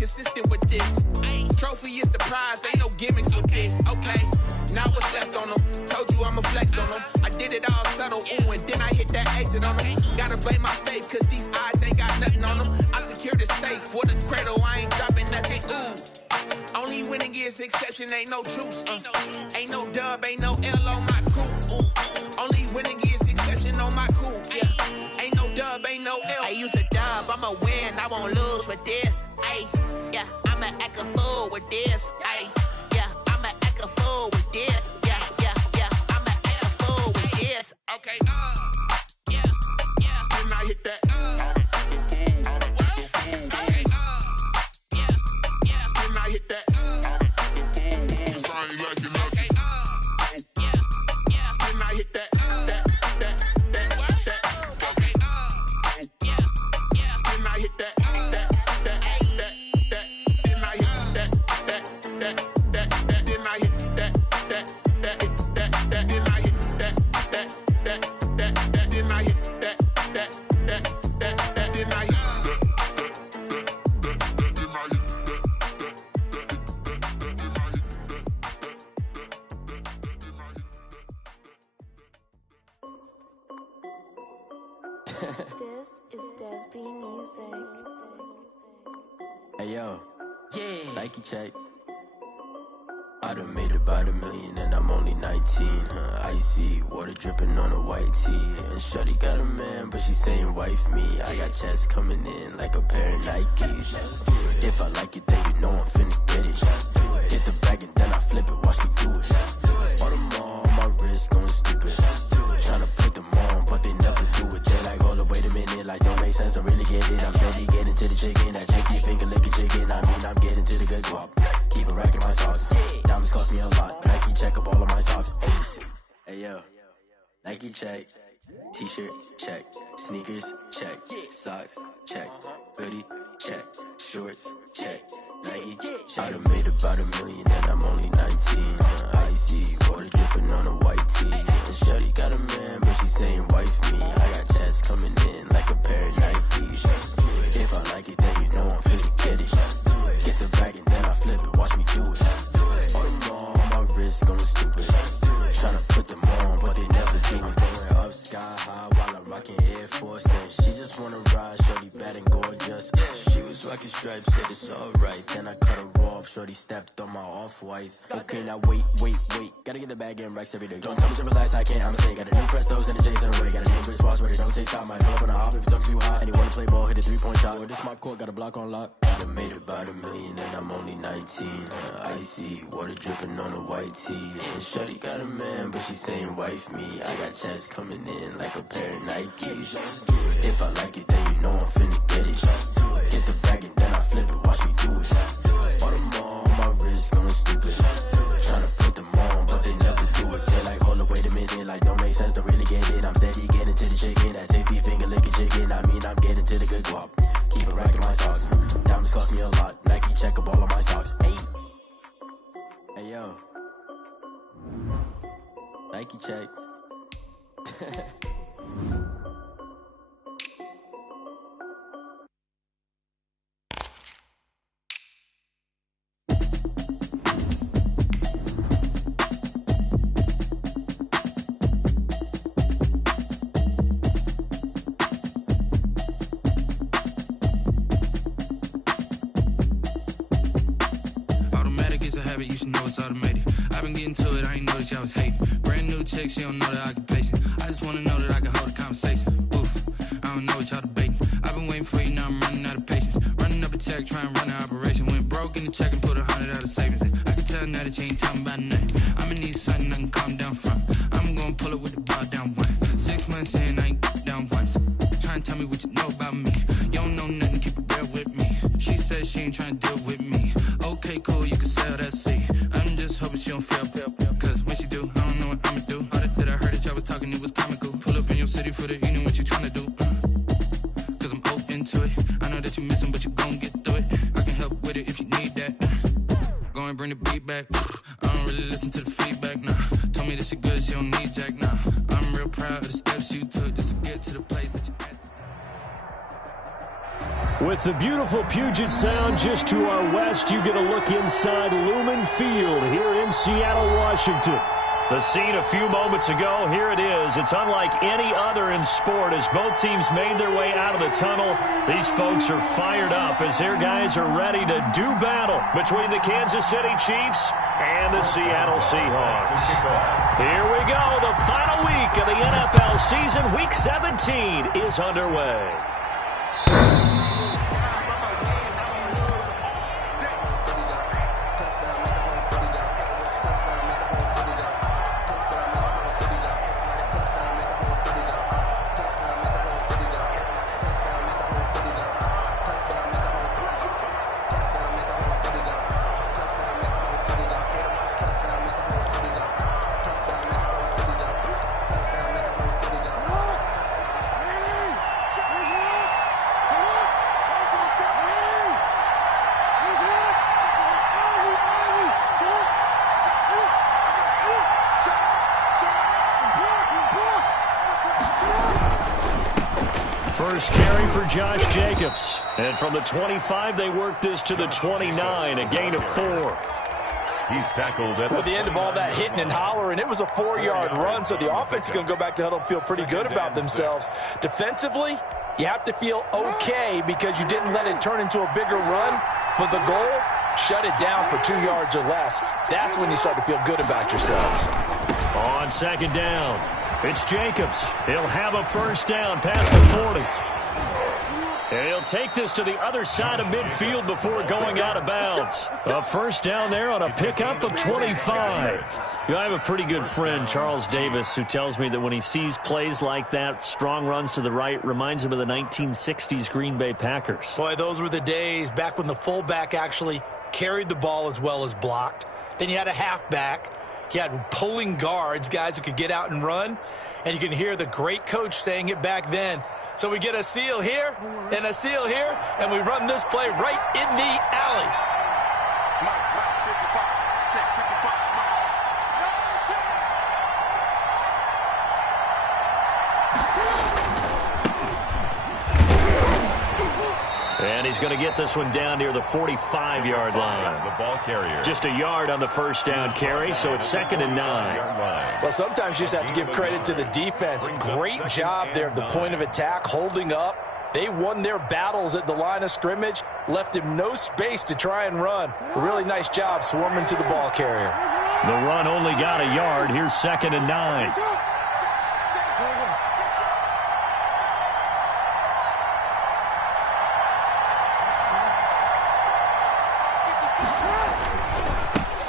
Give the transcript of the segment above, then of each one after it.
consistent with this. Trophy is the prize, ain't no gimmicks with this. Okay, now what's left on them? Told you I'ma flex on them. I did it all subtle, ooh, and then I hit that exit on them. Gotta blame my faith, cause these odds ain't got nothing on them. I secure the safe for the cradle, I ain't dropping nothing, ooh. Only winning is exception, ain't no truce. Ain't no dub, ain't no L on my crew. Ooh. Only winning is exception on my crew. Yeah. Ain't no dub, ain't no L. I use a dub, I'ma win, I won't lose with this. Ay, yeah, I'ma act a fool with this. Ay, yeah, I'ma act a fool with this. Yeah, yeah, yeah, I'ma act a fool with this. Okay, yeah, yeah. Then I hit that. This is Dev B Music. Hey yo, yeah, Nike check. I done made about $1 million and I'm only 19, Icy, water dripping on a white tee. And shorty got a man, but she saying wife me. I got checks coming in like a pair of Nikes. If I like it, then you know I'm finna get it. Get the bag and then I flip it, watch me do it. All them on my wrist going stupid. Tryna put them on, but they never do it. They like, hold up, wait a minute, like don't make sense, don't really get it. I'm steady getting to the chicken, that cheeky finger licking chicken. I mean, I'm getting to the good guap. Keep a rack in my sauce. Diamonds cost me a lot. Nike check up all of my socks. Hey yo, Nike check. T-shirt check. Sneakers check. Socks check. Hoodie check. Shorts check. Nike check. I done made about $1 million and I'm only 19. Icy, water dripping on a white tee. And shorty got a man, but she saying wife me. I got checks coming in like a pair of Nikes. If I like it, then you know I'm finna get it. Get the bag and then I flip it, watch me do it. All them on my wrist going stupid. Tryna put them on, but they never do it. Going up sky high while I'm rocking Air Force. And she just wanna ride, shorty bad and gorgeous. She was rocking stripes, said it's alright. Then I cut her off, shorty stepped on my off-whites. Okay, now wait. Gotta get the bag and racks every day. Don't tell me to relax, I can't, I'ma say. Got a new Prestos and a Jason away. Got a new Chris Watch where they don't take time. Might pull up on a hop if it's up too hot. And he wanna play ball, hit a 3-point shot. Or this my court, got a block on lock. I done made about $1 million and I'm only 19. Icy, water dripping on a white tee. And shorty got a man, but she saying wife me. I got checks coming in like a pair of Nikes. If I like it, then you know I'm finna get it. Get the bag and then I flip it, watch me do it. All them on my wrist going stupid. Tryna put them on, but they never do it. They like, hold up, wait a minute, like don't make sense, don't really get it. I'm steady getting to the chicken, that tasty finger licking chicken. I mean, I'm getting to the good guap. Keep a rack in my socks. Diamonds cost me a lot. Nike check up all of my socks. Hey yo, Nike check. You should know it's automated. I've been getting to it, I ain't noticed y'all was hating. Brand new chick, she don't know that I can place it. I just wanna know that I can hold a conversation. Oof, I don't know what y'all debating. I've been waiting for you, now I'm running out of patience. Running up a check, trying to run an operation. Went broke in the check and put 100 out of savings in. I can tell now that you ain't talking about nothing. I'ma need something I can calm down from. I'm gonna pull it with the bar down one. 6 months in, I ain't down once. Trying to tell me what you know about me. You don't know nothing, keep it real with me. She says she ain't trying to deal with me. Okay, cool, you can sell that seat. I'm just hoping she don't fail. Cause when she do, I don't know what I'ma do. All that I heard that y'all was talking, it was comical. Pull up in your city for the evening, what you tryna do? Cause I'm open to it. I know that you missing, but you gon' get through it. I can help with it if you need that. Go and bring the beat back. I don't really listen to the feedback, nah. Told me that she good, she don't need Jack, nah. I'm real proud of the steps you took just to get to the place that you asked. With the beautiful Puget Sound just to our west, you get a look inside Lumen Field here in Seattle, Washington. The scene a few moments ago, here it is. It's unlike any other in sport as both teams made their way out of the tunnel. These folks are fired up as their guys are ready to do battle between the Kansas City Chiefs and the Seattle Seahawks. Here we go. The final week of the NFL season, Week 17, is underway. First carry for Josh Jacobs. And from the 25, they work this to the 29, a gain of 4. He's tackled at the end of all that hitting and hollering. It was a 4-yard run, so the offense is going to go back to huddle and feel pretty good about themselves. Defensively, you have to feel okay because you didn't let it turn into a bigger run. But the goal, shut it down for 2 yards or less. That's when you start to feel good about yourselves. On second down, it's Jacobs. He'll have a first down past the 40. And he'll take this to the other side of midfield before going out of bounds. A first down there on a pickup of 25. You know, I have a pretty good friend, Charles Davis, who tells me that when he sees plays like that, strong runs to the right, reminds him of the 1960s Green Bay Packers. Boy, those were the days back when the fullback actually carried the ball as well as blocked. Then you had a halfback. You had pulling guards, guys who could get out and run. And you can hear the great coach saying it back then. So we get a seal here and a seal here, and we run this play right in the alley. And he's going to get this one down near the 45-yard line. The ball carrier. Just a yard on the first down carry, so it's 2nd and 9. Well, sometimes you just have to give credit to the defense. Great job there at the point of attack, holding up. They won their battles at the line of scrimmage, left him no space to try and run. A really nice job swarming to the ball carrier. The run only got a yard. Here's 2nd and 9.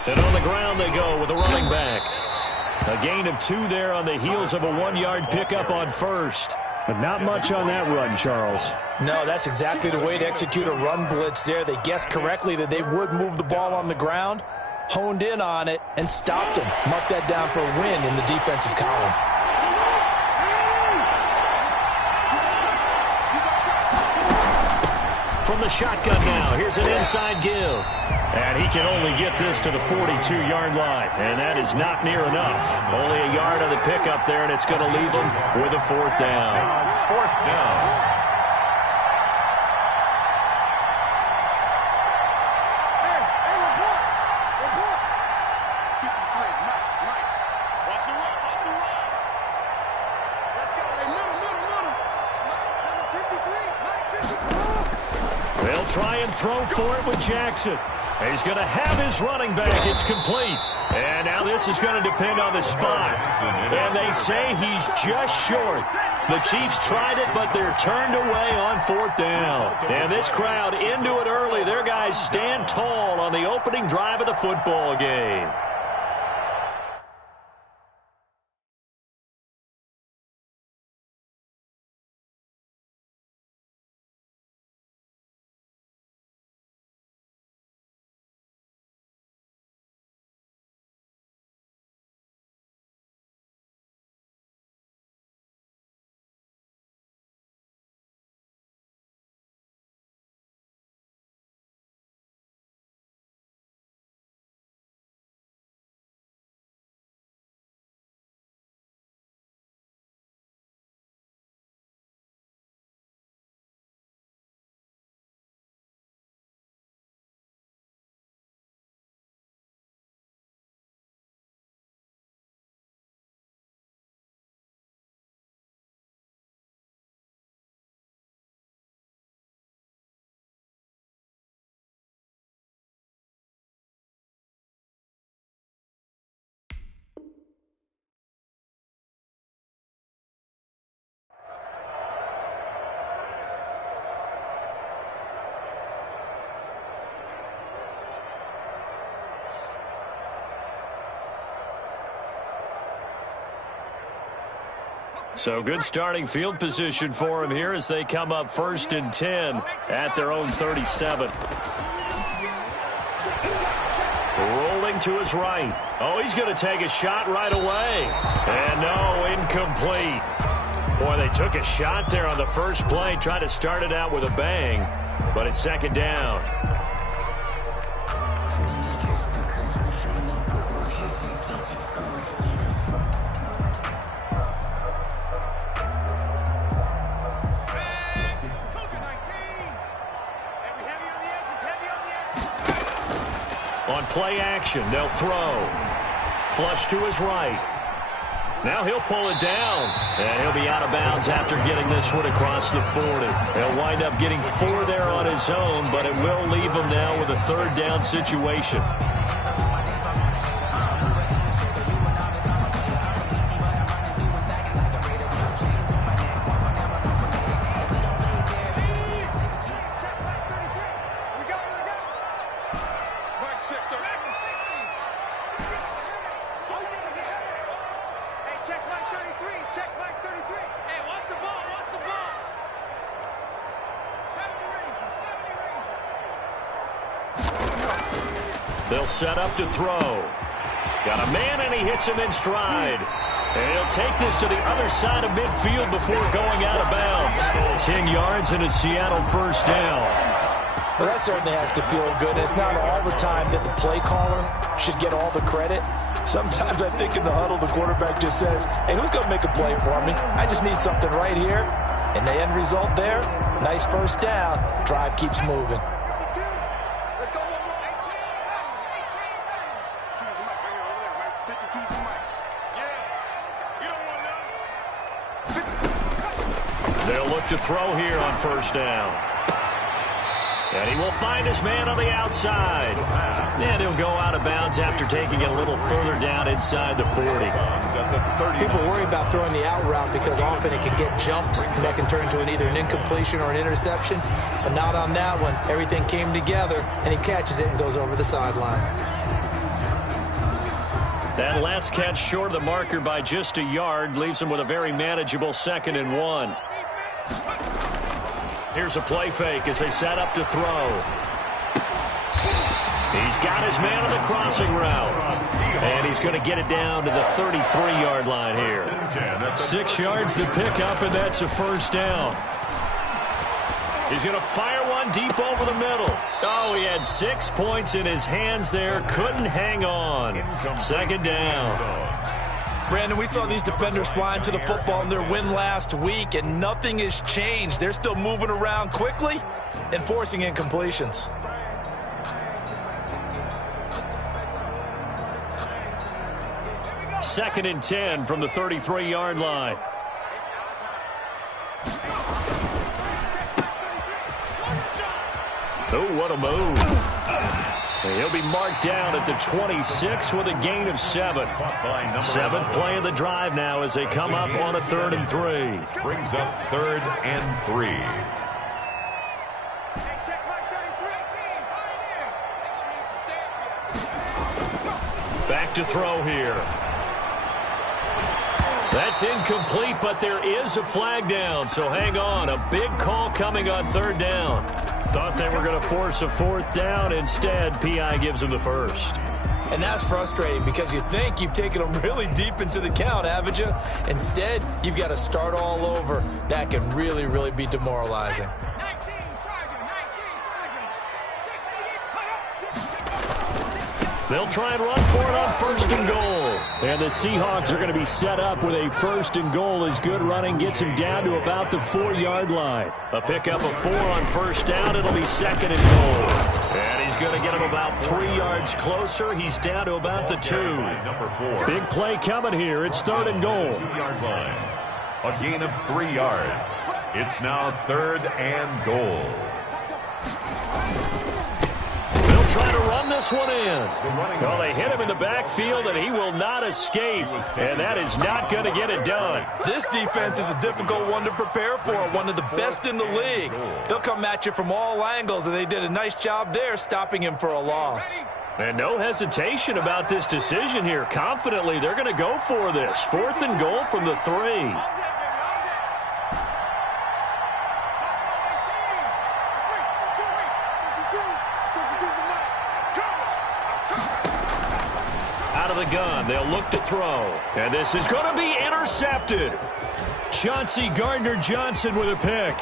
And on the ground they go with a running back. A gain of 2 there on the heels of a 1-yard pickup on first. But not much on that run, Charles. No, that's exactly the way to execute a run blitz there. They guessed correctly that they would move the ball on the ground, honed in on it, and stopped them. Mark that down for a win in the defense's column. From the shotgun now, here's an inside give. And he can only get this to the 42-yard line. And that is not near enough. Only a yard on the pickup there, and it's going to leave him with a 4th down. 4th down. They'll try and throw for it with Jackson. He's going to have his running back. It's complete. And now this is going to depend on the spot. And they say he's just short. The Chiefs tried it, but they're turned away on 4th down. And this crowd into it early. Their guys stand tall on the opening drive of the football game. So good starting field position for him here as they come up 1st and 10 at their own 37. Rolling to his right. Oh, he's going to take a shot right away. And no, incomplete. Boy, they took a shot there on the first play, tried to start it out with a bang, but it's 2nd down. On play action, they'll throw. Flush to his right. Now he'll pull it down, and he'll be out of bounds after getting this one across the 40. He'll wind up getting 4 there on his own, but it will leave him now with a 3rd down situation. They'll set up to throw. Got a man, and he hits him in stride. And he'll take this to the other side of midfield before going out of bounds. 10 yards and a Seattle 1st down. Well, that certainly has to feel good. It's not all the time that the play caller should get all the credit. Sometimes I think in the huddle, the quarterback just says, hey, who's going to make a play for me? I just need something right here. And the end result there, nice 1st down. Drive keeps moving. They'll look to throw here on 1st down. And he will find his man on the outside. And he'll go out of bounds after taking it a little further down inside the 40. People worry about throwing the out route because often it can get jumped, and that can turn into either an incompletion or an interception. But not on that one. Everything came together, and he catches it and goes over the sideline. That last catch short of the marker by just a yard leaves him with a very manageable 2nd and 1. Here's a play fake as they set up to throw. He's got his man on the crossing route. And he's going to get it down to the 33-yard line here. 6 yards to pick up, and that's a 1st down. He's going to fire one deep over the middle. Oh, he had 6 points in his hands there. Couldn't hang on. 2nd down. Brandon, we saw these defenders flying to the football in their win last week, and nothing has changed. They're still moving around quickly and forcing incompletions. Second and 10 from the 33-yard line. Oh, what a move. And he'll be marked down at the 26 with a gain of 7. 7th play of the drive now as they come up on a 3rd and 3. Brings up 3rd and 3. Back to throw here. That's incomplete, but there is a flag down, so hang on. A big call coming on 3rd down. Thought they were going to force a 4th down. Instead, P.I. gives them the 1st. And that's frustrating because you think you've taken them really deep into the count, haven't you? Instead, you've got to start all over. That can really, really be demoralizing. They'll try and run for it on 1st and goal. And the Seahawks are going to be set up with a 1st and goal as good running gets him down to about the 4-yard line. A pickup of 4 on 1st down. It'll be 2nd and goal. And he's going to get him about 3 yards closer. He's down to about the 2. Number 4. Big play coming here. It's 3rd and goal. 2-yard line. A gain of 3 yards. It's now 3rd and goal. Try to run this one in. Well, they hit him in the backfield, and he will not escape. And that is not going to get it done. This defense is a difficult one to prepare for, one of the best in the league. They'll come at you from all angles, and they did a nice job there stopping him for a loss. And no hesitation about this decision here. Confidently, they're going to go for this. 4th and goal from the 3. Out of the gun, they'll look to throw. And this is going to be intercepted. Chauncey Gardner-Johnson with a pick.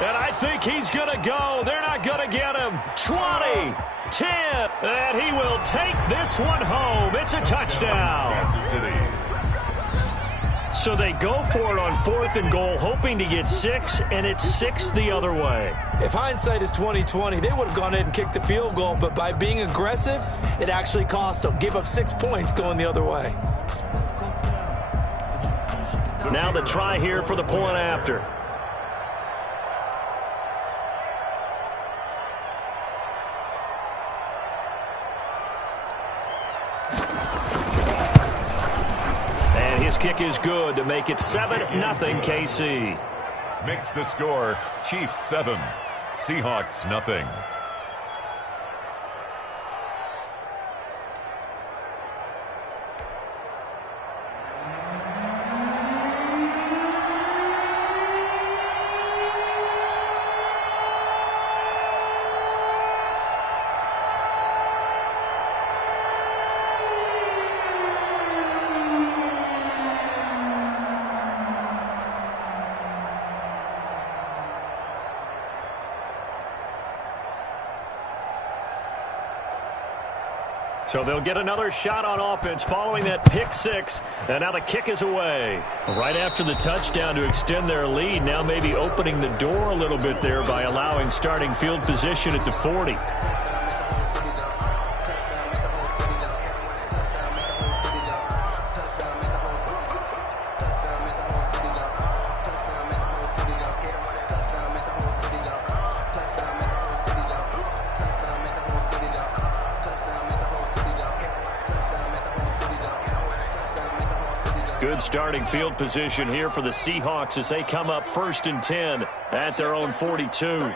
And I think he's going to go. They're not going to get him. 20, 10, and he will take this one home. It's a touchdown. Kansas City. So they go for it on 4th and goal, hoping to get 6, and it's 6 the other way. If hindsight is 20/20, they would have gone ahead and kicked the field goal, but by being aggressive, it actually cost them. Gave up 6 points going the other way. Now the try here for the point after. And his kick is good to make it 7-0 KC. Makes the score Chiefs 7, Seahawks nothing. So they'll get another shot on offense following that pick 6, and now the kick is away. Right after the touchdown to extend their lead, now maybe opening the door a little bit there by allowing starting field position at the 40. Good starting field position here for the Seahawks as they come up 1st and 10 at their own 42.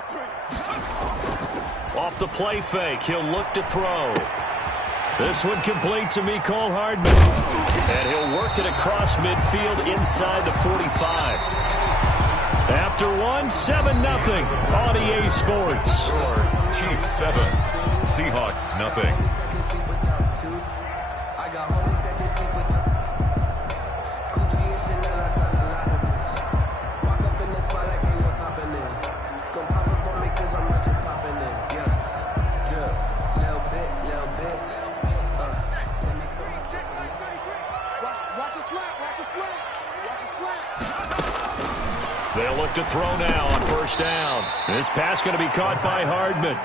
Off the play fake, he'll look to throw. This one complete to Mecole Hardman. And he'll work it across midfield inside the 45. After one, 7-0 on EA Sports. Chiefs 7, Seahawks nothing. They'll look to throw now on 1st down. This pass going to be caught by Hardman.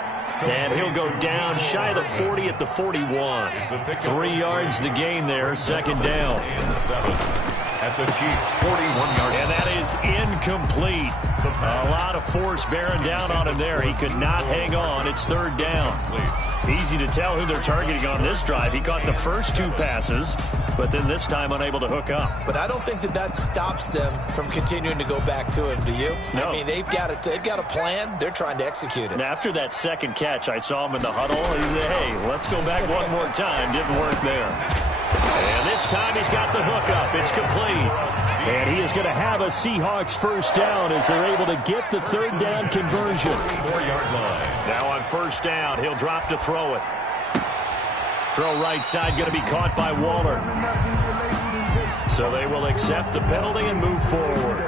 And he'll go down shy of the 40 at the 41. 3 yards the gain there, 2nd down. And 7 at the Chiefs' 41-yard line. And that is incomplete. A lot of force bearing down on him there. He could not hang on. It's 3rd down. Easy to tell who they're targeting on this drive. He caught the first 2 passes, but then this time unable to hook up. But I don't think that stops them from continuing to go back to him, do you? No. I mean, they've got a plan. They're trying to execute it. And after that 2nd catch, I saw him in the huddle. He said, hey, let's go back one more time. Didn't work there. And this time he's got the hookup. It's complete. And he is going to have a Seahawks 1st down as they're able to get the 3rd down conversion. 4-yard line. Now on 1st down, he'll drop to throw it. Throw right side going to be caught by Waller. So they will accept the penalty and move forward.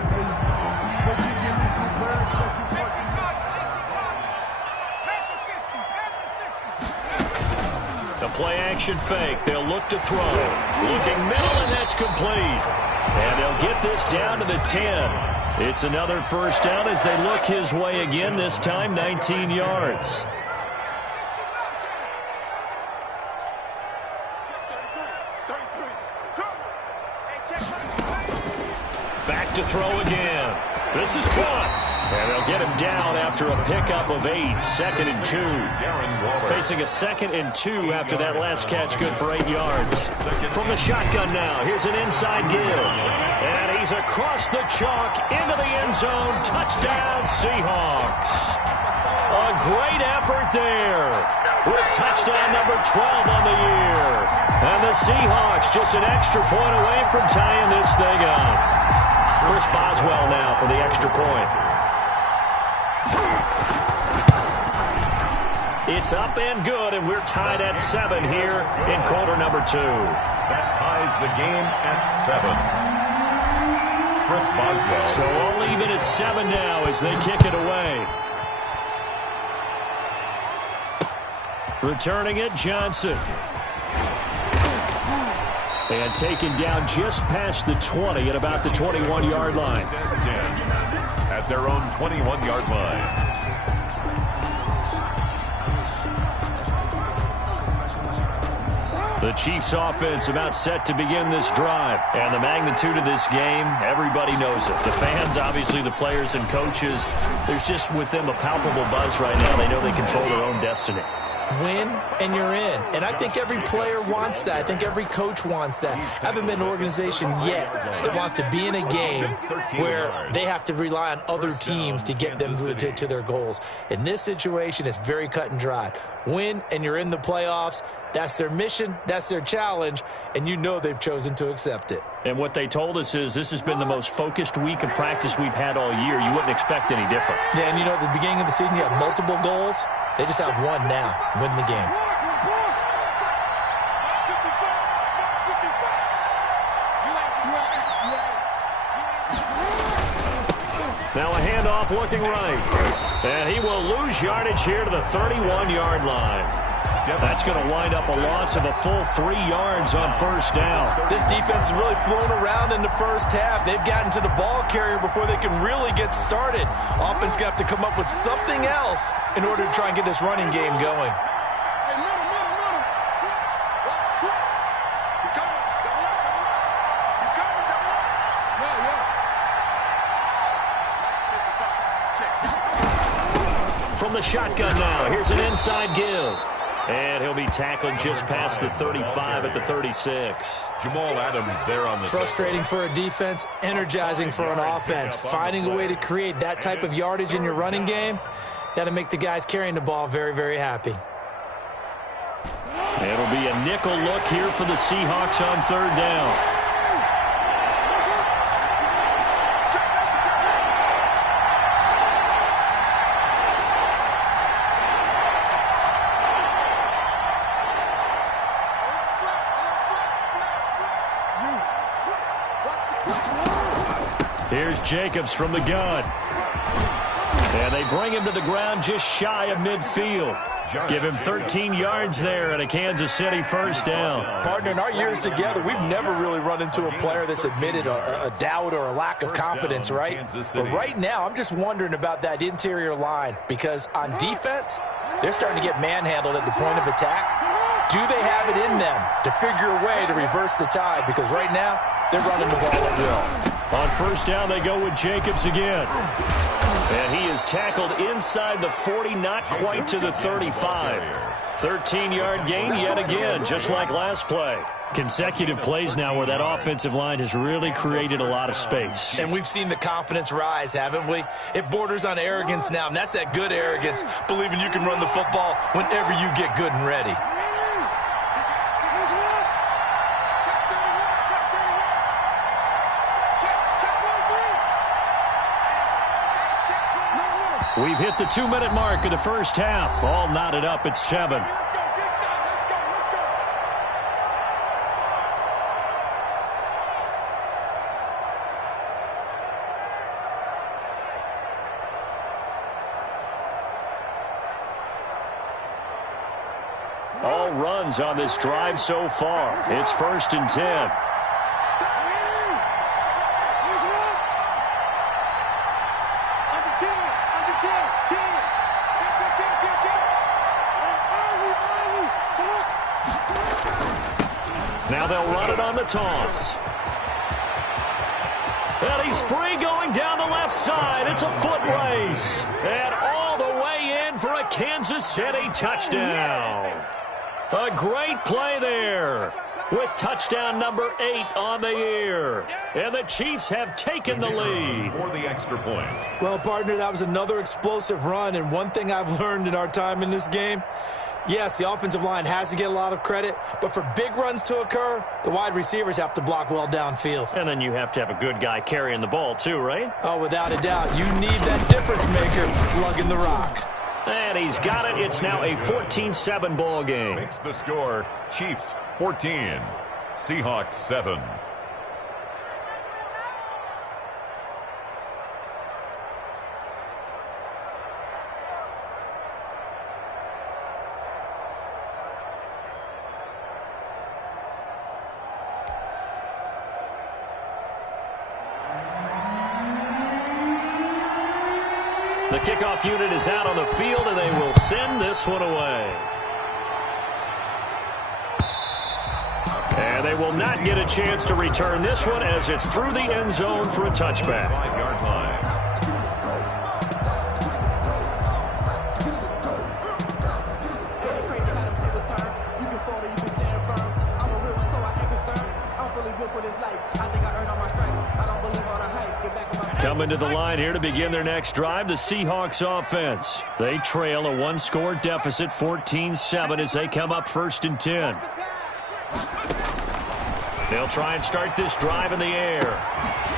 The play action fake. They'll look to throw. Looking middle, and that's complete. And they'll get this down to the 10. It's another 1st down as they look his way again, this time 19 yards. Back to throw again. This is caught. And they'll get him down after a pickup of 8. 2nd and 2. Facing a 2nd and 2 after that last catch, good for 8 yards. From the shotgun now, here's an inside give. And he's across the chalk into the end zone. Touchdown, Seahawks. A great effort there with touchdown number 12 on the year. And the Seahawks just an extra point away from tying this thing up. Chris Boswell now for the extra point. It's up and good, and we're tied at 7 here in quarter number 2. That ties the game at 7. Chris Boswell. So all even at 7 now as they kick it away. Returning it, Johnson. And taken down just past the 20 at about the 21-yard line. At their own 21-yard line. The Chiefs offense about set to begin this drive. And the magnitude of this game, everybody knows it. The fans, obviously the players and coaches, there's just with them a palpable buzz right now. They know they control their own destiny. Win, and you're in. And I think every player wants that. I think every coach wants that. I haven't been an organization yet that wants to be in a game where they have to rely on other teams to get them to their goals. In this situation, it's very cut and dry. Win, and you're in the playoffs. That's their mission. That's their challenge. And you know they've chosen to accept it. And what they told us is this has been the most focused week of practice we've had all year. You wouldn't expect any different. Yeah, and you know, at the beginning of the season, you have multiple goals. They just have one now. Win the game. Now a handoff looking right. And he will lose yardage here to the 31-yard line. That's going to wind up a loss of a full 3 yards on first down. This defense has really flown around in the first half. They've gotten to the ball carrier before they can really get started. Offense going to have to come up with something else in order to try and get this running game going. From the shotgun now, here's an inside give. And he'll be tackled just past the 35 at the 36. Jamal Adams there on the... Frustrating for a defense, energizing for an offense. Finding a way to create that type of yardage in your running game, that'll make the guys carrying the ball very, very happy. It'll be a nickel look here for the Seahawks on third down. Here's Jacobs from the gun. And they bring him to the ground just shy of midfield. Give him 13 yards there and a Kansas City first down. Partner, in our years together, we've never really run into a player that's admitted a doubt or a lack of confidence, right? But right now, I'm just wondering about that interior line because on defense, they're starting to get manhandled at the point of attack. Do they have it in them to figure a way to reverse the tide? Because right now, they're running the ball at will. On first down, they go with Jacobs again. And he is tackled inside the 40, not quite to the 35. 13-yard gain yet again, just like last play. Consecutive plays now where that offensive line has really created a lot of space. And we've seen the confidence rise, haven't we? It borders on arrogance now, and that's that good arrogance, believing you can run the football whenever you get good and ready. We've hit the 2-minute mark of the first half. All knotted up at 7. All runs on this drive so far. It's 1st and 10. Now they'll run it on the toss. And he's free going down the left side. It's a foot race. And all the way in for a Kansas City touchdown. A great play there with touchdown number 8 on the year. And the Chiefs have taken the lead. For the extra point. Well, partner, that was another explosive run. And one thing I've learned in our time in this game, yes, the offensive line has to get a lot of credit, but for big runs to occur, the wide receivers have to block well downfield. And then you have to have a good guy carrying the ball too, right? Oh, without a doubt. You need that difference maker lugging the rock. And he's got it. It's now a 14-7 ball game. Makes the score Chiefs 14, Seahawks 7. The kickoff unit is out on the field, and they will send this one away. And they will not get a chance to return this one as it's through the end zone for a touchback. 5-yard line. Coming to the line here to begin their next drive, the Seahawks offense. They trail a one-score deficit, 14-7, as they come up 1st and 10. They'll try and start this drive in the air.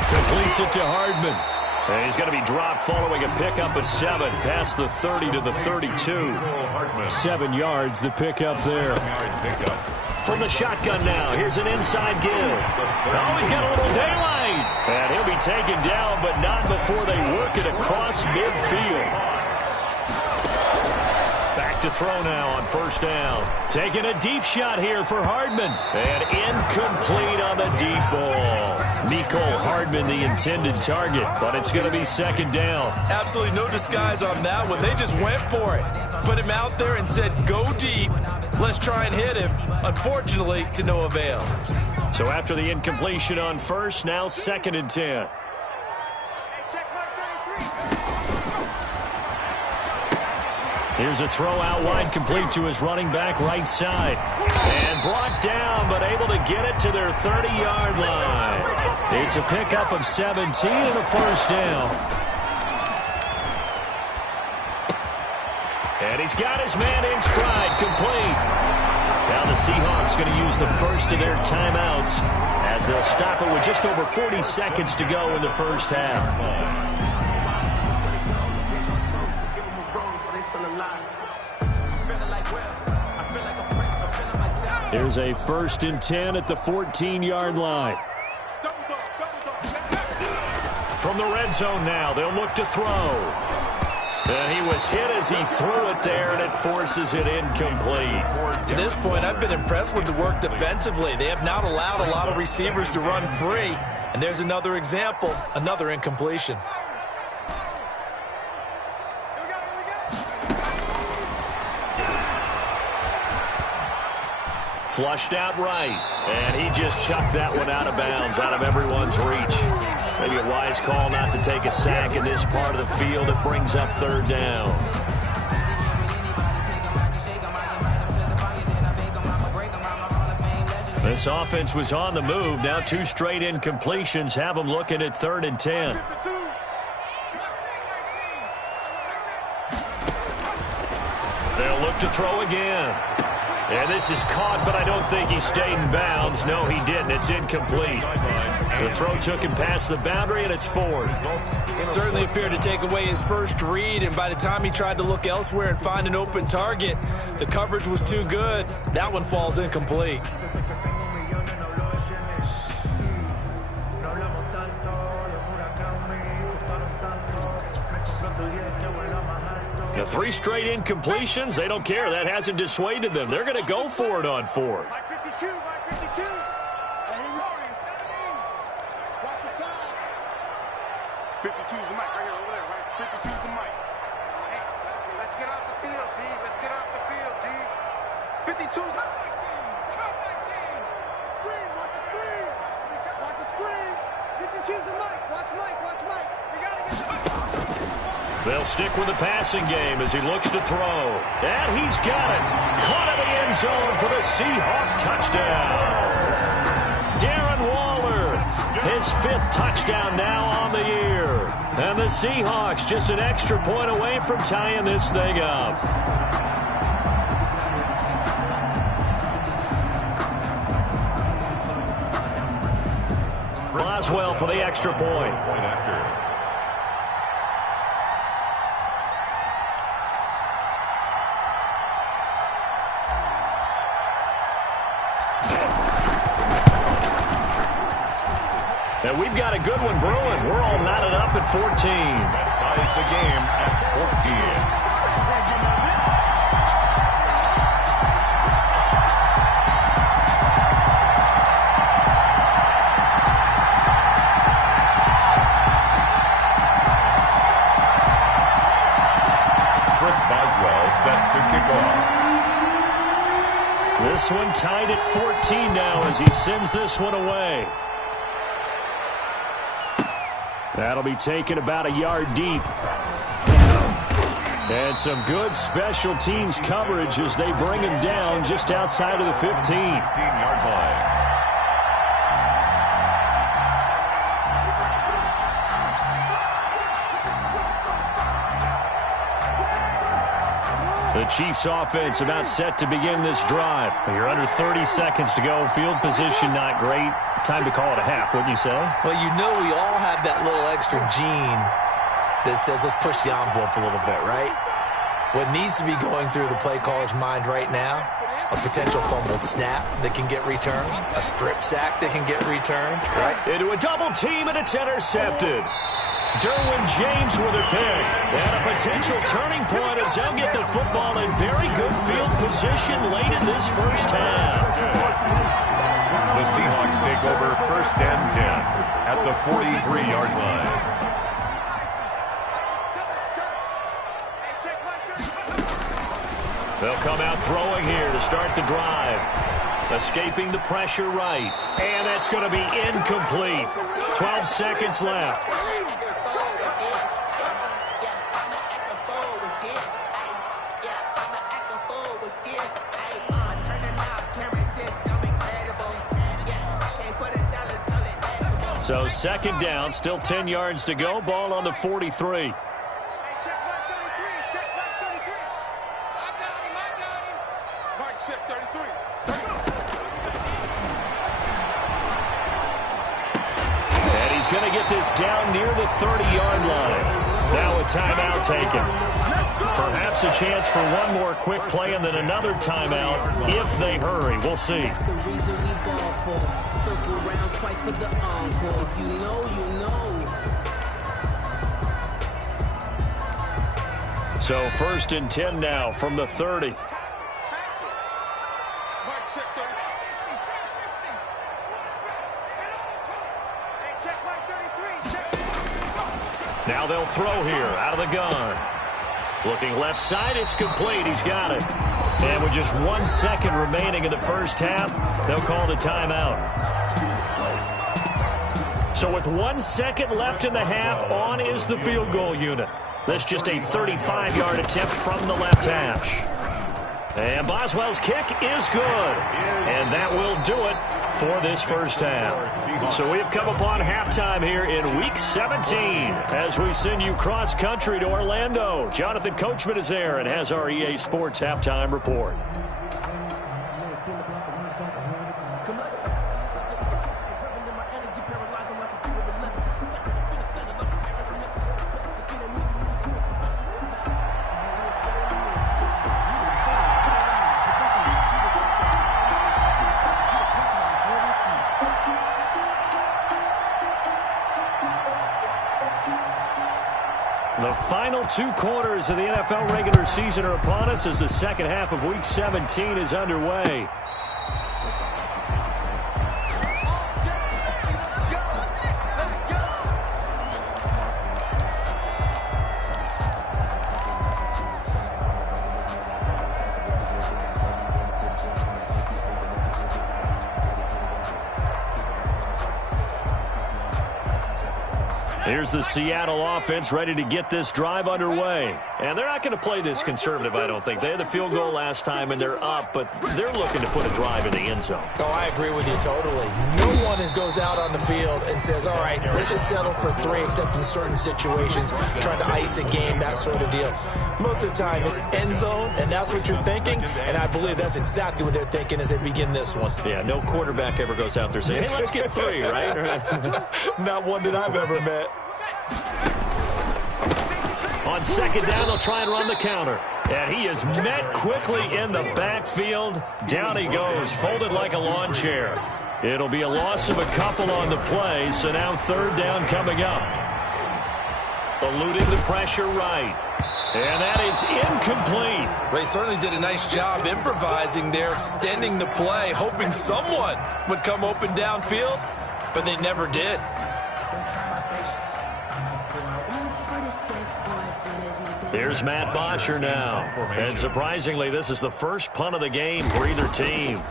Completes it to Hardman. And he's going to be dropped following a pickup of 7 past the 30 to the 32. 7 yards, the pickup there. From the shotgun now, here's an inside give. Oh, he's got a little daylight. And he'll be taken down, but not before they work it across midfield. Back to throw now on 1st down. Taking a deep shot here for Hardman. And incomplete on the deep ball. Mecole Hardman, the intended target, but it's going to be 2nd down. Absolutely no disguise on that one. They just went for it. Put him out there and said, go deep. Let's try and hit him. Unfortunately, to no avail. So after the incompletion on 1st, now 2nd and 10. Here's a throw out wide, complete to his running back right side. And brought down, but able to get it to their 30-yard line. It's a pickup of 17 and a 1st down. And he's got his man in stride, complete. Now the Seahawks going to use the first of their timeouts as they'll stop it with just over 40 seconds to go in the 1st half. Here's a 1st and 10 at the 14-yard line. From the red zone now, they'll look to throw. And he was hit as he threw it there, and it forces it incomplete. To this point, I've been impressed with the work defensively. They have not allowed a lot of receivers to run free. And there's another example, another incompletion. Flushed out right, and he just chucked that one out of bounds, out of everyone's reach. Maybe a wise call not to take a sack in this part of the field. It brings up 3rd down. This offense was on the move. Now 2 straight incompletions have them looking at 3rd and 10. They'll look to throw again. And this is caught, but I don't think he stayed in bounds. No, he didn't. It's incomplete. The throw took him past the boundary, and it's 4th. Certainly appeared to take away his first read, and by the time he tried to look elsewhere and find an open target, the coverage was too good. That one falls incomplete. The 3 straight incompletions, they don't care. That hasn't dissuaded them. They're going to go for it on 4th. 52's the mic right here, over there, right? 52's the mic. Hey, let's get off the field, D. Let's get off the field, D. 52's the mic. Cut 19. Screen, watch the screen. Watch the screen. 52's the mic. Watch Mike, watch Mike. We got to get the... They'll stick with the passing game as he looks to throw. And he's got it. Caught in the end zone for the Seahawks touchdown. Darren Waller, his 5th touchdown now on the year. And the Seahawks just an extra point away from tying this thing up. Boswell for the extra point. And we've got a good one brewing. We're all knotted up at 14. That ties the game at 14. Boswell set to kick off. This one tied at 14 now as he sends this one away. That'll be taken about a yard deep. And some good special teams coverage as they bring him down just outside of the 15. 16-yard line. The Chiefs offense about set to begin this drive. You're under 30 seconds to go. Field position not great. Time to call it a half, wouldn't you say? Well, you know we all have that little extra gene that says let's push the envelope a little bit, right? What needs to be going through the play caller's mind right now, a potential fumbled snap that can get returned, a strip sack that can get returned, right? Into a double team, and it's intercepted. Derwin James with a pick. And a potential turning point as they'll get the football in very good field position late in this first half. The Seahawks take over 1st and 10 at the 43-yard line. They'll come out throwing here to start the drive. Escaping the pressure right. And that's going to be incomplete. 12 seconds left. So 2nd down, still 10 yards to go. Ball on the 43. And he's going to get this down near the 30-yard line. Now a timeout taken. Perhaps a chance for one more quick play and then another timeout if they hurry. We'll see. Circle around twice for the encore. If you know, you know. So 1st and 10 now from the 30. Now they'll throw here out of the gun. Looking left side, it's complete. He's got it. And with just 1 second remaining in the first half, they'll call the timeout. So with 1 second left in the half, on is the field goal unit. That's just a 35-yard attempt from the left hash. And Boswell's kick is good. And that will do it for this first half. So we have come upon halftime here in Week 17 as we send you cross-country to Orlando. Jonathan Coachman is there and has our EA Sports halftime report. The final 2 quarters of the NFL regular season are upon us as the second half of Week 17 is underway. Here's the Seattle offense ready to get this drive underway. And they're not going to play this conservative, I don't think. They had the field goal last time, and they're up, but they're looking to put a drive in the end zone. Oh, I agree with you totally. No one goes out on the field and says, all right, let's just settle for 3, except in certain situations, trying to ice a game, that sort of deal. Most of the time, it's end zone, and that's what you're thinking, and I believe that's exactly what they're thinking as they begin this one. Yeah, no quarterback ever goes out there saying, hey, let's get 3, right? Not one that I've ever met. On 2nd down, they'll try and run the counter. And he is met quickly in the backfield. Down he goes, folded like a lawn chair. It'll be a loss of a couple on the play, so now third down coming up. Eluding the pressure right. And that is incomplete. They certainly did a nice job improvising there, extending the play, hoping someone would come open downfield, but they never did. Here's Matt Bosher now. And surprisingly, this is the first punt of the game for either team.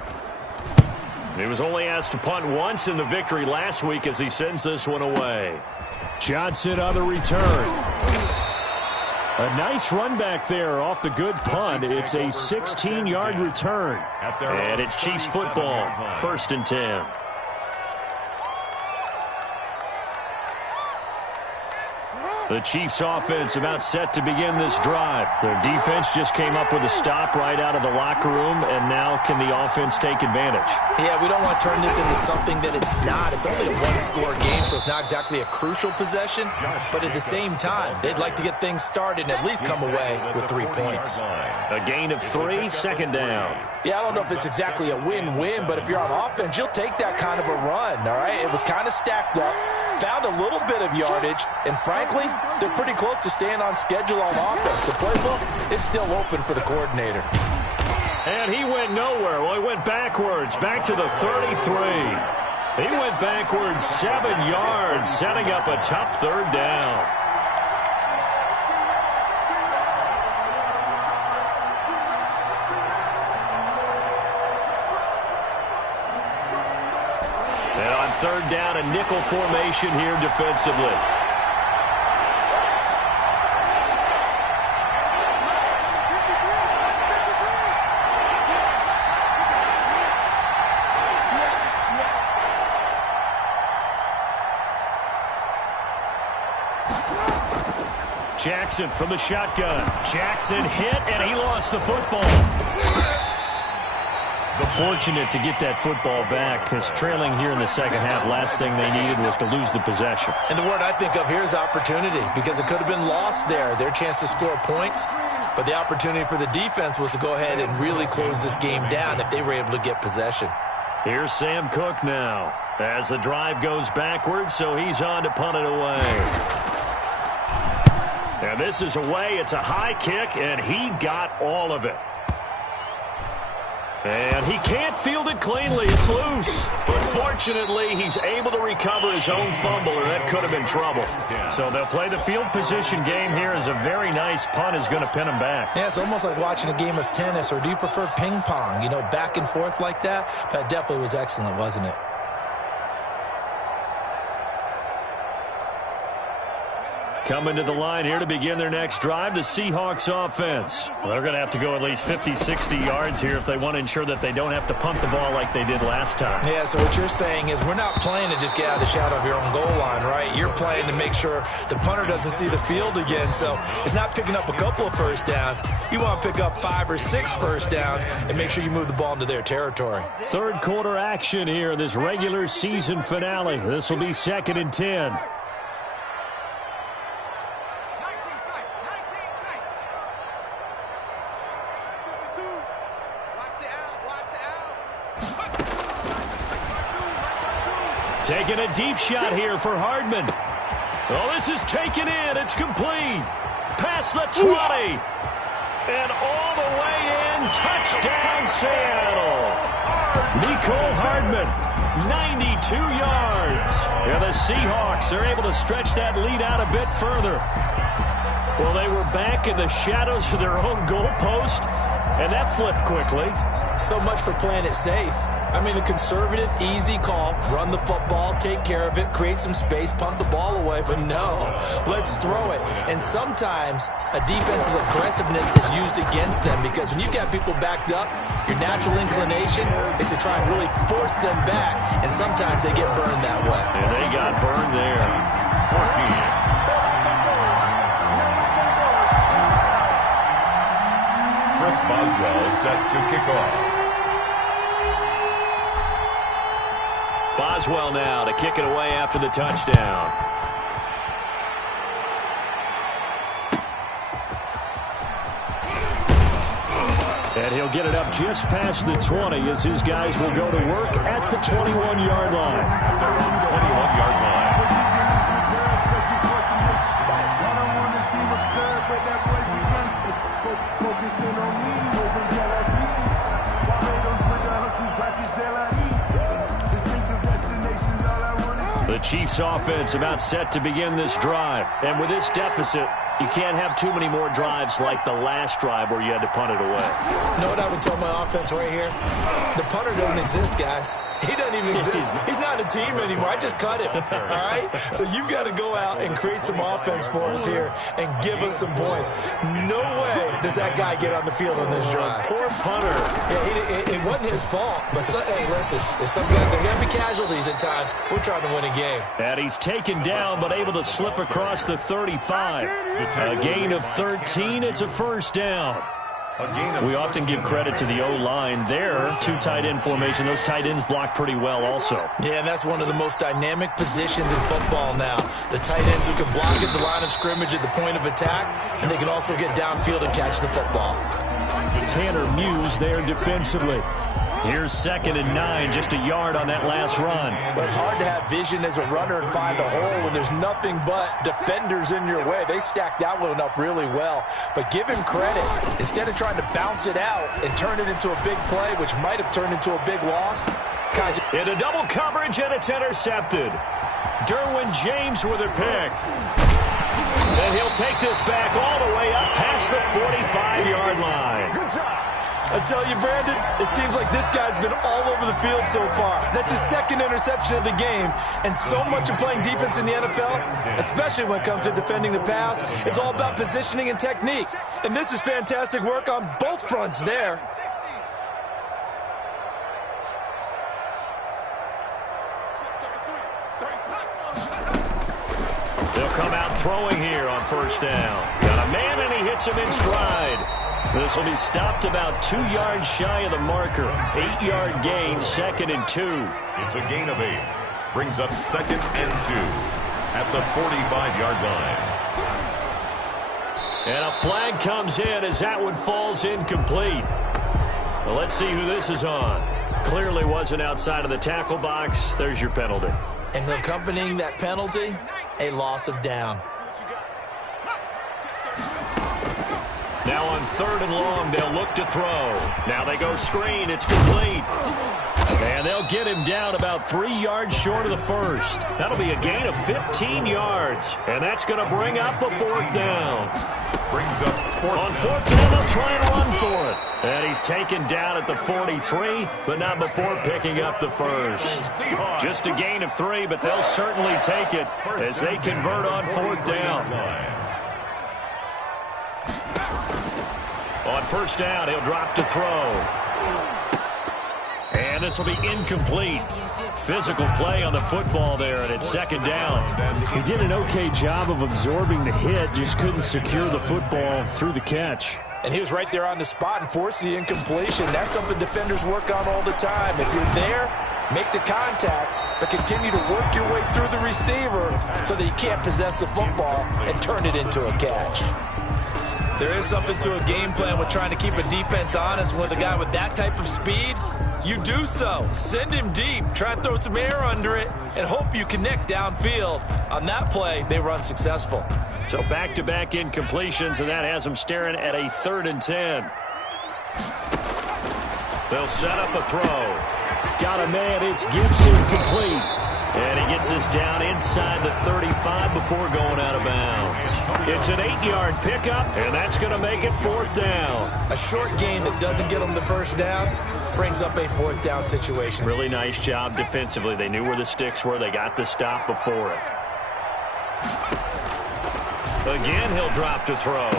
He was only asked to punt once in the victory last week as he sends this one away. Johnson on the return. A nice run back there off the good punt. It's a 16-yard return. And it's Chiefs football, 1st and 10. The Chiefs offense about set to begin this drive. Their defense just came up with a stop right out of the locker room, and now can the offense take advantage? Yeah, we don't want to turn this into something that it's not. It's only a one-score game, so it's not exactly a crucial possession. But at the same time, they'd like to get things started and at least come away with 3 points. A gain of 3, 2nd down. Yeah, I don't know if it's exactly a win-win, but if you're on offense, you'll take that kind of a run, all right? It was kind of stacked up. Found a little bit of yardage, and frankly, they're pretty close to staying on schedule on offense. The playbook is still open for the coordinator. And he went nowhere. Well, he went backwards, back to the 33. He went backwards 7 yards, setting up a tough third down. And on third down, a nickel formation here defensively. Jackson from the shotgun. Jackson hit, and he lost the football. But fortunate to get that football back, because trailing here in the second half, last thing they needed was to lose the possession. And the word I think of here is opportunity, because it could have been lost there, their chance to score points. But the opportunity for the defense was to go ahead and really close this game down if they were able to get possession. Here's Sam Cook now as the drive goes backwards, so he's on to punt it away. And this is away. It's a high kick, and he got all of it. And he can't field it cleanly. It's loose. But fortunately, he's able to recover his own fumble, or that could have been trouble. So they'll play the field position game here as a very nice punt is going to pin him back. Yeah, it's almost like watching a game of tennis, or do you prefer ping pong? You know, back and forth like that? That definitely was excellent, wasn't it? Coming to the line here to begin their next drive, the Seahawks offense. Well, they're going to have to go at least 50, 60 yards here if they want to ensure that they don't have to punt the ball like they did last time. Yeah, so what you're saying is we're not playing to just get out of the shadow of your own goal line, right? You're playing to make sure the punter doesn't see the field again. So it's not picking up a couple of first downs. You want to pick up 5 or 6 first downs and make sure you move the ball into their territory. Third quarter action here, this regular season finale. This will be 2nd and 10. Taking a deep shot here for Hardman. Oh, this is taken in. It's complete. Past the 20. And all the way in. Touchdown, Seattle. Mecole Hardman, 92 yards. And the Seahawks are able to stretch that lead out a bit further. Well, they were back in the shadows of their own goalpost, and that flipped quickly. So much for playing it safe. I mean, a conservative, easy call, run the football, take care of it, create some space, punt the ball away. But no, let's throw it. And sometimes a defense's aggressiveness is used against them, because when you've got people backed up, your natural inclination is to try and really force them back, and sometimes they get burned that way. And they got burned there. 14. Chris Boswell set to kick off. Boswell now to kick it away after the touchdown. And he'll get it up just past the 20 as his guys will go to work at the 21-yard line. They're on the 21-yard line. The Chiefs offense about set to begin this drive. And with this deficit, you can't have too many more drives like the last drive where you had to punt it away. You know what I would tell my offense right here? The punter doesn't exist, guys. He doesn't even exist. He's not a team anymore. I just cut him, all right? So you've got to go out and create some offense for us here and give us some points. No way does that guy get on the field on this drive. Poor punter. Yeah, it wasn't his fault. But, hey, listen, if some guys, there are going to be casualties at times. We're trying to win a game. And he's taken down but able to slip across the 35. A gain of 13. It's a first down. We often give credit to the O-line there. Two tight end formation. Those tight ends block pretty well also. Yeah, and that's one of the most dynamic positions in football now. The tight ends who can block at the line of scrimmage at the point of attack, and they can also get downfield and catch the football. Tanner Muse there defensively. Here's 2nd and 9, just a yard on that last run. Well, it's hard to have vision as a runner and find a hole when there's nothing but defenders in your way. They stacked that one up really well. But give him credit. Instead of trying to bounce it out and turn it into a big play, which might have turned into a big loss. Into double coverage, and it's intercepted. Derwin James with a pick. And he'll take this back all the way up past the 45-yard line. Good job. I tell you, Brandon, it seems like this guy's been all over the field so far. That's his 2nd interception of the game. And so much of playing defense in the NFL, especially when it comes to defending the pass, is all about positioning and technique. And this is fantastic work on both fronts there. They'll come out throwing here on first down. Got a man, and he hits him in stride. This will be stopped about 2 yards shy of the marker. 8-yard gain, 2nd and 2. It's a gain of 8. Brings up 2nd and 2 at the 45-yard line. And a flag comes in as that one falls incomplete. Well, let's see who this is on. Clearly wasn't outside of the tackle box. There's your penalty. And accompanying that penalty, a loss of down. Now on 3rd and long, they'll look to throw. Now they go screen. It's complete. And they'll get him down about 3 yards short of the first. That'll be a gain of 15 yards. And that's going to bring up a 4th down. Brings up 4th on 4th down, they'll try and run for it. And he's taken down at the 43, but not before picking up the first. Just a gain of 3, but they'll certainly take it as they convert on 4th down. On first down, he'll drop to throw. And this will be incomplete. Physical play on the football there, and it's 2nd down. He did an okay job of absorbing the hit, just couldn't secure the football through the catch. And he was right there on the spot and forced the incompletion. That's something defenders work on all the time. If you're there, make the contact, but continue to work your way through the receiver so that you can't possess the football and turn it into a catch. There is something to a game plan with trying to keep a defense honest. With a guy with that type of speed, you do so. Send him deep, try and throw some air under it, and hope you connect downfield. On that play, they were unsuccessful. So back-to-back incompletions, and that has them staring at a 3rd and 10. They'll set up a throw. Got a man, it's Gibson, complete. And he gets this down inside the 35 before going out of bounds. It's an 8-yard pickup, and that's going to make it 4th down. A short gain that doesn't get them the first down brings up a 4th down situation. Really nice job defensively. They knew where the sticks were. They got the stop before it. Again, he'll drop to throw.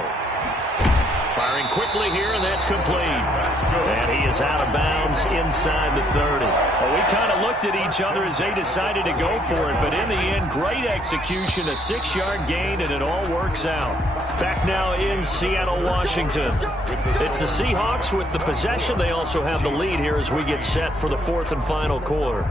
Firing quickly here, and that's complete. And he is out of bounds inside the 30. Well, we kind of looked at each other as they decided to go for it, but in the end, great execution, a 6-yard gain, and it all works out. Back now in Seattle, Washington. It's the Seahawks with the possession. They also have the lead here as we get set for the 4th and final quarter.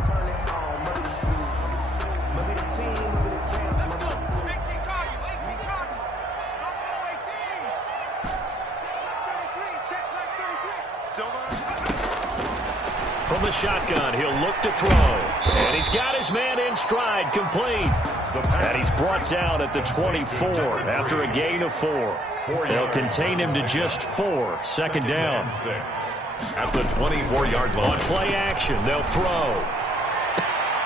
From the shotgun, he'll look to throw. And he's got his man in stride, complete. And he's brought down at the 24 after a gain of 4. They'll contain him to just 4. Second down. At the 24-yard line. On play action, they'll throw.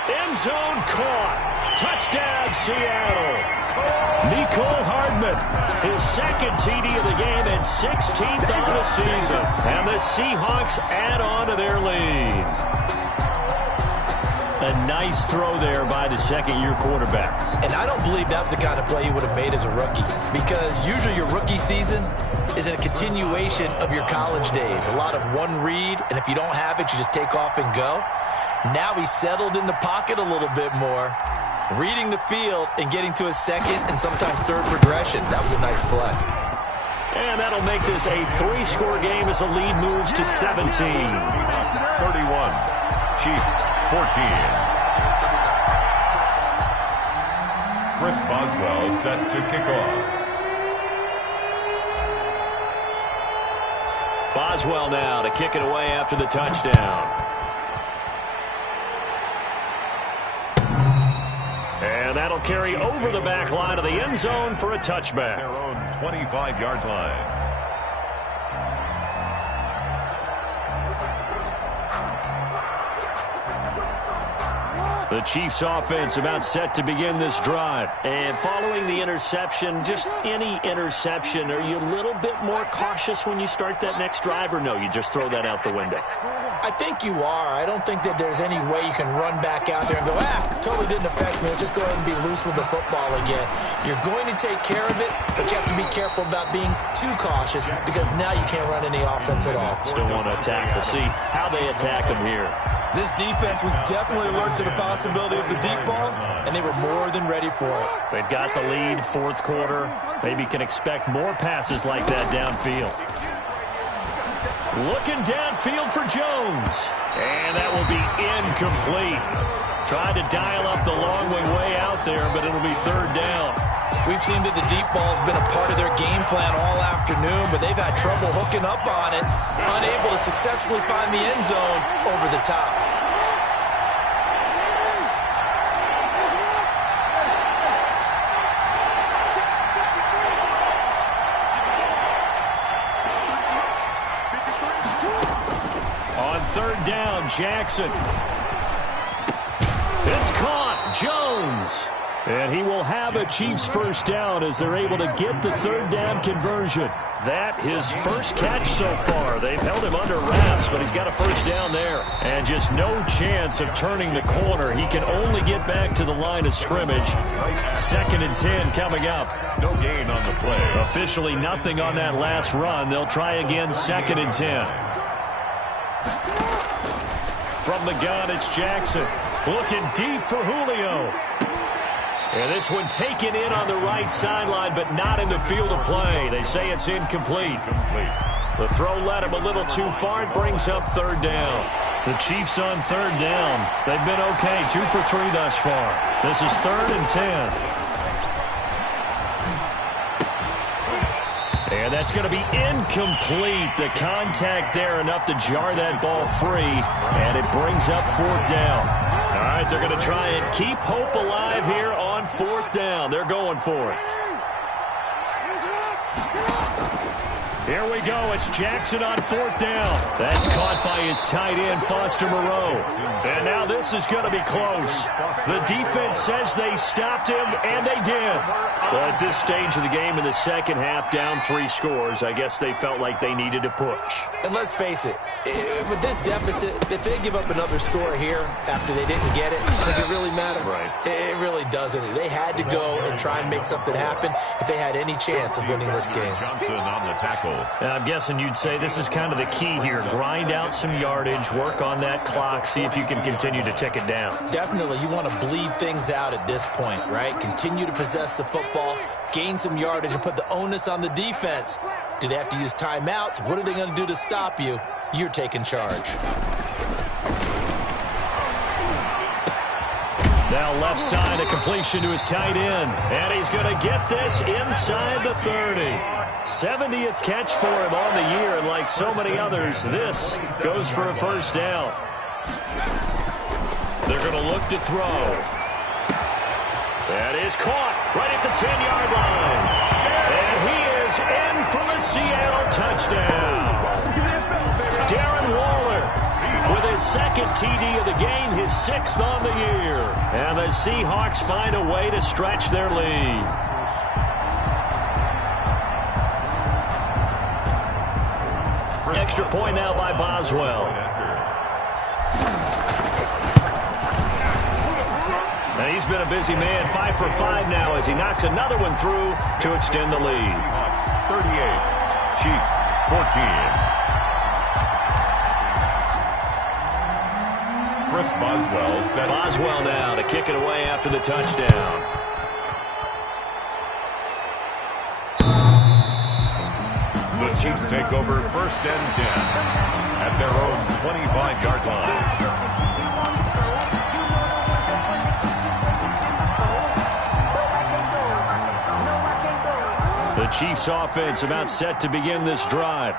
End zone caught. Touchdown, Seattle. Mecole Hardman, his second TD of the game and 16th on the season. And the Seahawks add on to their lead. A nice throw there by the second-year quarterback. And I don't believe that was the kind of play he would have made as a rookie, because usually your rookie season is a continuation of your college days. A lot of one read, and if you don't have it, you just take off and go. Now he's settled in the pocket a little bit more, reading the field and getting to his second and sometimes third progression. That was a nice play. And that'll make this a 3-score game as the lead moves to 17. 31. Chiefs 14. Chris Boswell is set to kick off. Boswell now to kick it away after the touchdown. And that'll carry over the back line of the end zone for a touchback. Their own 25-yard line. The Chiefs offense about set to begin this drive. And following the interception, just any interception, are you a little bit more cautious when you start that next drive, or no, you just throw that out the window? I think you are. I don't think that there's any way you can run back out there and go, totally didn't affect me. Let's just go ahead and be loose with the football again. You're going to take care of it, but you have to be careful about being too cautious, because now you can't run any offense at all. Still want to attack. We'll see how they attack them here. This defense was definitely alert to the possibility of the deep ball, and they were more than ready for it. They've got the lead, fourth quarter. Maybe can expect more passes like that downfield. Looking downfield for Jones. And that will be incomplete. Tried to dial up the long way out there, but it'll be third down. We've seen that the deep ball's been a part of their game plan all afternoon, but they've had trouble hooking up on it, unable to successfully find the end zone over the top. On third down, Jackson. It's caught. Jones. And he will have a Chiefs first down as they're able to get the third down conversion. That his first catch so far. They've held him under wraps, but he's got a first down there. And just no chance of turning the corner. He can only get back to the line of scrimmage. 2nd and 10 coming up. No gain on the play. Officially nothing on that last run. They'll try again 2nd and 10. From the gun, it's Jackson. Looking deep for Julio. And this one taken in on the right sideline, but not in the field of play. They say it's incomplete. The throw led him a little too far. It brings up third down. The Chiefs on third down. They've been okay, 2 for 3 thus far. This is 3rd and 10. And that's going to be incomplete. The contact there enough to jar that ball free, and it brings up 4th down. All right, they're going to try and keep hope alive here on 4th down. They're going for it. Here we go. It's Jackson on 4th down. That's caught by his tight end, Foster Moreau. And now this is going to be close. The defense says they stopped him, and they did. But at this stage of the game in the second half, down 3 scores, I guess they felt like they needed to push. And let's face it, with this deficit, if they give up another score here after they didn't get it, does it really matter? Right. It really doesn't. They had to go and try and make something happen if they had any chance of winning this game. Johnson on the tackle. I'm guessing you'd say this is kind of the key here. Grind out some yardage, work on that clock, see if you can continue to tick it down. Definitely. You want to bleed things out at this point, right? Continue to possess the football, gain some yardage, and put the onus on the defense. Do they have to use timeouts? What are they going to do to stop you? You're taking charge. Now left side, a completion to his tight end. And he's going to get this inside the 30. 70th catch for him on the year, and like so many others, this goes for a first down. They're going to look to throw. That is caught right at the 10-yard line. And he is in for the Seattle touchdown. Darren Waller with his second TD of the game, his 6th on the year. And the Seahawks find a way to stretch their lead. Extra point now by Boswell. And he's been a busy man, 5 for 5 now as he knocks another one through to extend the lead. 38, Chiefs 14. Chris Boswell set. Boswell now to kick it away after the touchdown. The Chiefs take over 1st and 10 at their own 25-yard line. The Chiefs offense about set to begin this drive.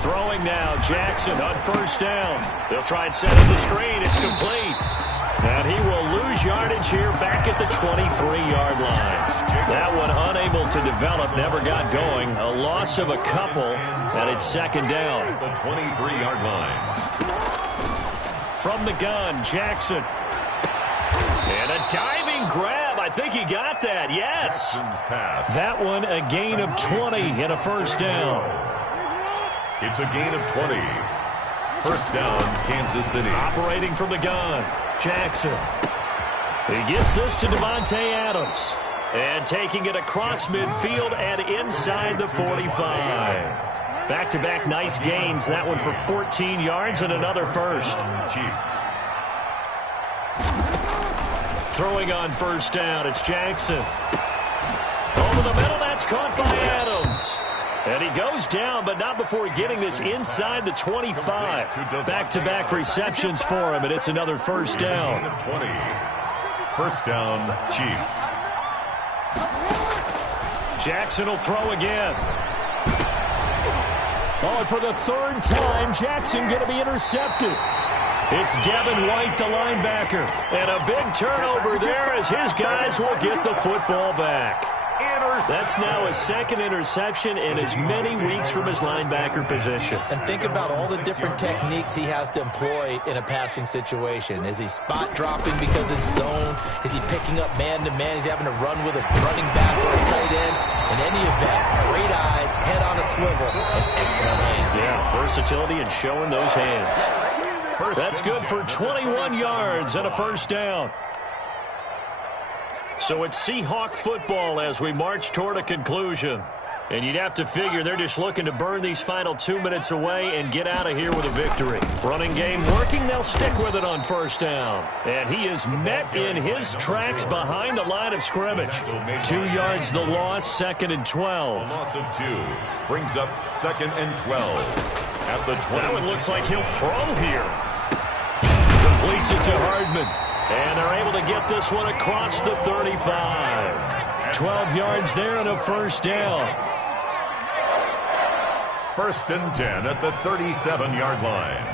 Throwing now, Jackson on 1st down. They'll try and set up the screen. It's complete. And he will lose yardage here back at the 23-yard line. That one unable to develop, never got going. A loss of a couple, and it's 2nd down. The 23-yard line. From the gun, Jackson. And a diving grab. I think he got that. Yes. That one a gain of 20 and a 1st down. It's a gain of 20. 1st down, Kansas City. Operating from the gun, Jackson. He gets this to Devontae Adams. And taking it across midfield and inside the 45. Back-to-back nice gains. That one for 14 yards and another 1st. Chiefs. Throwing on 1st down, it's Jackson. Over the middle, that's caught by Adams. And he goes down, but not before getting this inside the 25. Back-to-back receptions for him, and it's another 1st down. 20. 1st down, Chiefs. Jackson will throw again. Oh, and for the 3rd time, Jackson going to be intercepted. It's Devin White, the linebacker. And a big turnover there as his guys will get the football back. That's now his 2nd interception in as many weeks from his linebacker position. And think about all the different techniques he has to employ in a passing situation. Is he spot dropping because it's zone? Is he picking up man-to-man? Is he having to run with a running back or a tight end? In any event, great eyes, head on a swivel, and excellent hands. Yeah, versatility and showing those hands. That's good for 21 yards and a 1st down. So it's Seahawk football as we march toward a conclusion. And you'd have to figure they're just looking to burn these final 2 minutes away and get out of here with a victory. Running game working, they'll stick with it on 1st down. And he is met in his tracks behind the line of scrimmage. 2 yards the loss, 2nd and 12. A loss of 2 brings up 2nd and 12 at the 20. That one looks like he'll throw here. Completes it to Hardman. And they're able to get this one across the 35. 12 yards there and a 1st down. 1st and 10 at the 37-yard line.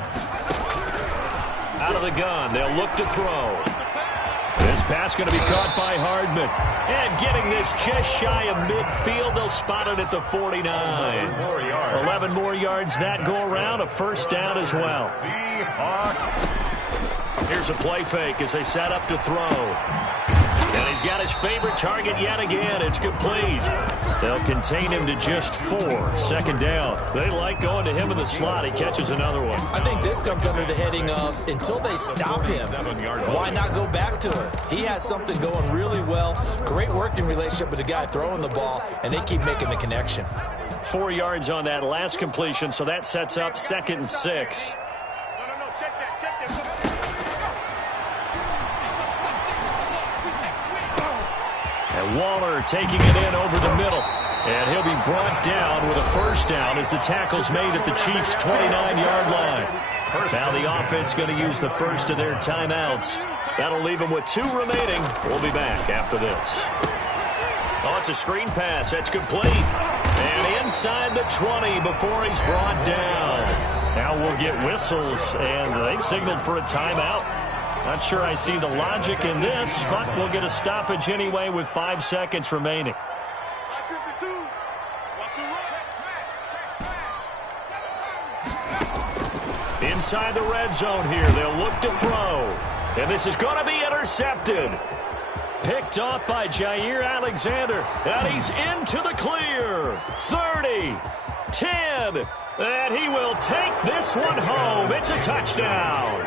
Out of the gun, they'll look to throw. This pass going to be caught by Hardman. And getting this just shy of midfield, they'll spot it at the 49. 11 more yards that go around, a 1st down as well. Here's a play fake as they set up to throw. And he's got his favorite target yet again. It's complete. They'll contain him to just 4. 2nd down. They like going to him in the slot. He catches another one. I think this comes under the heading of until they stop him, why not go back to it? He has something going really well. Great working relationship with the guy throwing the ball, and they keep making the connection. 4 yards on that last completion, so that sets up 2nd and 6. And Waller taking it in over the middle. And he'll be brought down with a 1st down as the tackle's made at the Chiefs' 29-yard line. Now the offense going to use the first of their timeouts. That'll leave them with 2 remaining. We'll be back after this. Oh, it's a screen pass. That's complete. And inside the 20 before he's brought down. Now we'll get whistles, and they've signaled for a timeout. Not sure I see the logic in this, but we'll get a stoppage anyway with 5 seconds remaining. Inside the red zone here, they'll look to throw. And this is going to be intercepted. Picked off by Jair Alexander. And he's into the clear. 30, 10, and he will take this one home. It's a touchdown.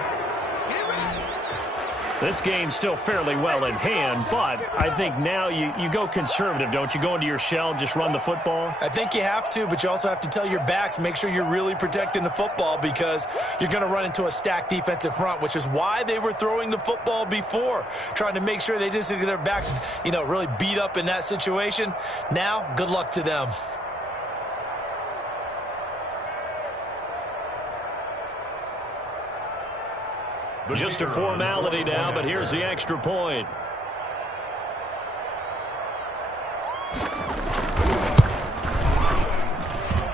This game's still fairly well in hand, but I think now you go conservative, don't you? Go into your shell, just run the football? I think you have to, but you also have to tell your backs, make sure you're really protecting the football because you're going to run into a stacked defensive front, which is why they were throwing the football before, trying to make sure they just get their backs, really beat up in that situation. Now, good luck to them. Just a formality now, but here's the extra point.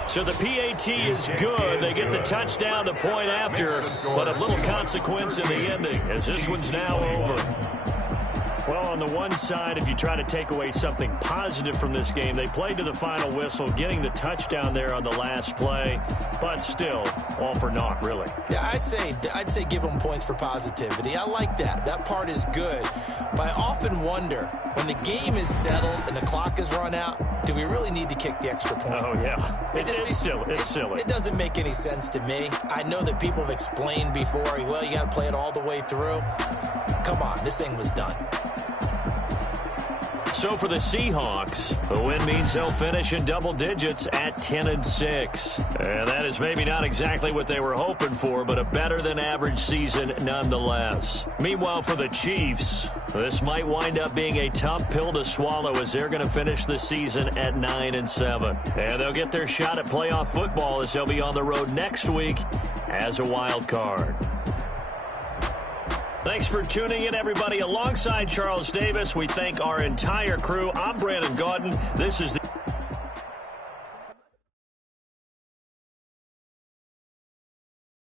So the PAT is good. They get the touchdown, the point after, but a little consequence in the ending as this one's now over. Well, on the one side, if you try to take away something positive from this game, they played to the final whistle, getting the touchdown there on the last play, but still, all for naught, really. Yeah, I'd say give them points for positivity. I like that. That part is good. But I often wonder, when the game is settled and the clock is run out, do we really need to kick the extra point? Oh, yeah. It's silly. It doesn't make any sense to me. I know that people have explained before, well, you got to play it all the way through. Come on, this thing was done. So for the Seahawks, the win means they'll finish in double digits at 10-6. And that is maybe not exactly what they were hoping for, but a better than average season nonetheless. Meanwhile, for the Chiefs, this might wind up being a tough pill to swallow as they're going to finish the season at 9-7. And they'll get their shot at playoff football as they'll be on the road next week as a wild card. Thanks for tuning in, everybody. Alongside Charles Davis, we thank our entire crew. I'm Brandon Gaudin. This is the